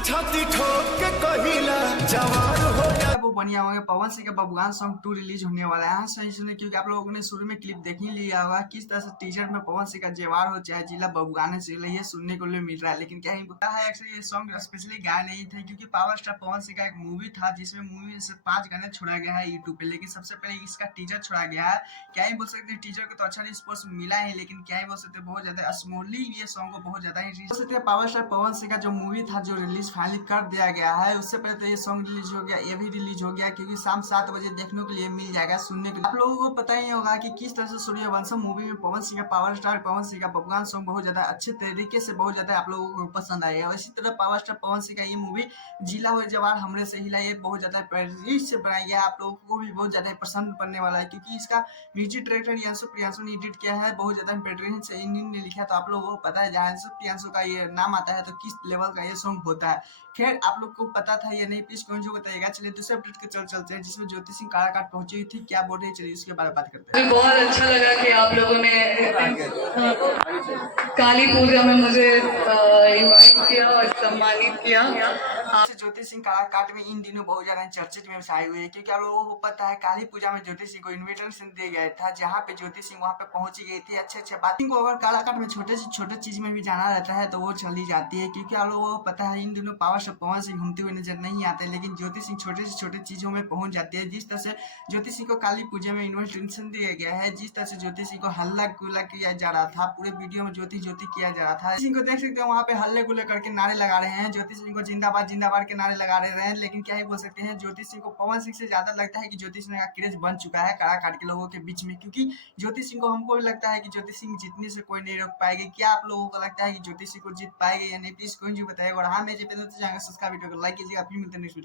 छाती ठोक के कहिला जवान हो जा। वो बढ़िया होंगे। पवन सिंह का बबुआन सॉन्ग 2 रिलीज होने वाला है। सही सुने क्योंकि आप लोगों ने शुरू में क्लिप देख ही लिया होगा किस तरह से टीजर में पवन सिंह का जवार हो चाहे जिला बबुआने से ये सुनने को मिल रहा है। लेकिन क्या ही पता है एक्चुअली ये सॉन्ग स्पेशली गाया नहीं था क्योंकि पावर स्टार पवन सिंह का एक मूवी था जिसमें मूवी से 5 गाने छोड़ा गया है यूट्यूब पे। लेकिन सबसे पहले इसका टीजर छोड़ा गया है। क्या ही बोल सकते हैं, टीजर को तो अच्छा रिस्पॉन्स मिला है लेकिन क्या ही बोल सकते हैं, बहुत ज्यादा स्मूथली ये सॉन्ग को बहुत ज्यादा ही बोल सकते हैं। पावर स्टार पवन सिंह का जो मूवी था जो रिलीज फाइनली कर दिया गया है, उससे पहले तो ये सॉन्ग रिलीज हो गया, ये भी रिलीज हो गया क्योंकि शाम 7 बजे देखने के लिए मिल जाएगा, सुनने के लिए। आप लोगों को पता ही होगा कि किस तरह से सूर्यवंशम मूवी में पवन सिंह का पावर स्टार पवन सिंह का बबुआन सॉन्ग बहुत ज्यादा अच्छे तरीके से बहुत ज्यादा आप लोगों को पसंद आएगा। इसी तरह पावर स्टार पवन सिंह का ये मूवी जिला हो जवार हमरे से हिला ये बहुत ज्यादा प्यारी से बनाया गया है, आप लोगों को भी बहुत ज्यादा पसंद पड़ने वाला है क्योंकि इसका म्यूजिक डायरेक्टर यांशु प्रियांशु ने एडिट किया है, बहुत ज्यादा बेहतरीन से इन्होंने लिखा है। तो आप लोगों को पता है यांशु प्रियांशु का ये नाम आता है तो किस लेवल का ये सॉन्ग होता है। खैर आप लोग को पता था या नहीं, प्लीज कमेंट में बताइएगा। चलिए दूसरे अपडेट के चलते हैं जिसमें ज्योति सिंह काराकाट पहुंची हुई थी, क्या बोल रही है चलिए उसके बारे में बात करते हैं। मुझे बहुत अच्छा लगा कि आप लोगों ने काली पूजा में मुझे इनवाइट किया और सम्मानित किया। ज्योति सिंह काराकाट में इन दिनों बहुत ज्यादा चर्चित में छाई हुई है क्योंकि आप लोगों को पता है काली पूजा में ज्योति सिंह को इन्विटेशन दिया गया था जहाँ पे ज्योति सिंह वहाँ पे पहुंची गई थी। अच्छे बात को अगर काराकाट में छोटे से छोटे चीज में भी जाना रहता है तो वो चली जाती है क्योंकि आप लोगों को पता है इन दिनों पावर स्टार पवन सिंह घूमते हुए नजर नहीं आते, लेकिन ज्योति सिंह छोटे से छोटे चीजों में पहुंच जाती है। जिस तरह से ज्योति सिंह को काली पूजा में इन्विटेशन दिया गया है, जिस तरह से ज्योति सिंह को हल्ला गुल्ला किया जा रहा था, पूरे वीडियो में ज्योति ज्योति किया जा रहा था। सिंह को देख सकते हैं वहाँ पे हल्ले गुल्ले करके नारे लगा रहे हैं, ज्योति सिंह को जिंदाबाद जिंदाबाद के नारे लगा रहे हैं। लेकिन क्या ही बोल सकते हैं, ज्योति सिंह को पवन सिंह से ज्यादा लगता है कि ज्योति सिंह का क्रेज बन चुका है काराकाट के लोगों के बीच में, क्योंकि ज्योति सिंह को हमको भी लगता है कि ज्योति सिंह जीतने से कोई नहीं रोक पाएगी। क्या आप लोगों को लगता है कि ज्योति सिंह को जीत पाएगी या नहीं, प्लीज कोई बताइएगा। और हाँ, मेरे चैनल सब्सक्राइब वीडियो को लाइक कीजिएगा। फिर मिलते हैं नेक्स्ट वीडियो।